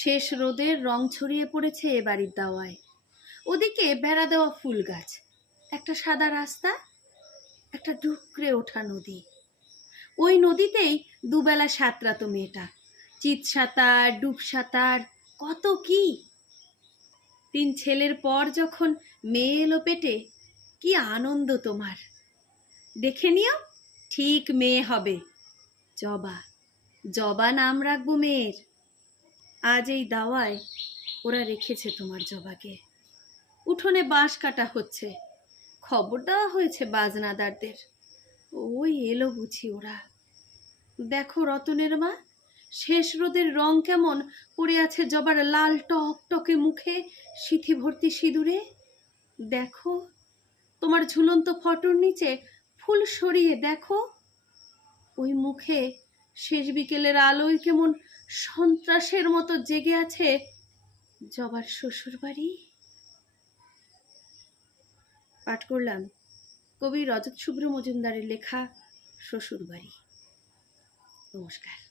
শেষ রোদের রং ছড়িয়ে পড়েছে এ বাড়ির দাওয়ায়। ওদিকে বেড়া দেওয়া ফুল গাছ, একটা সাদা রাস্তা, একটা ডুকরে ওঠা নদী। ওই নদীতেই দুবেলা সাঁতরাতো মেয়েটা চিত সাঁতার ডুব সাঁতার কত কি। তিন ছেলের পর যখন মেয়ে এলো পেটে, কি আনন্দ তোমার। দেখে নিও, ঠিক মেয়ে হবে। জবা জবা নাম রাখব মেয়ের। আজ এই দাওয়ায় ওরা রেখেছে তোমার জবাকে। উঠোনে বাঁশ কাটা হচ্ছে। খবর দেওয়া হয়েছে বাজনাদারদের। ওই এলো বুঝি ওরা। দেখো রতনের মা, শেষ রোদের রং কেমন? পড়ে আছে জবার লাল টক টকে মুখে সিথি ভর্তি সিঁদুরে। দেখো, তোমার ঝুলন্ত ফটোর নিচে ফুল সরিয়ে দেখো। ওই মুখে শেষ বিকেলের আলোয় কেমন সন্ত্রাসের মতো জেগে আছে জবার শ্বশুর বাড়ি পাঠ করলাম কবি রজত শুভ্র মজুমদারের লেখা শ্বশুর বাড়ি নমস্কার।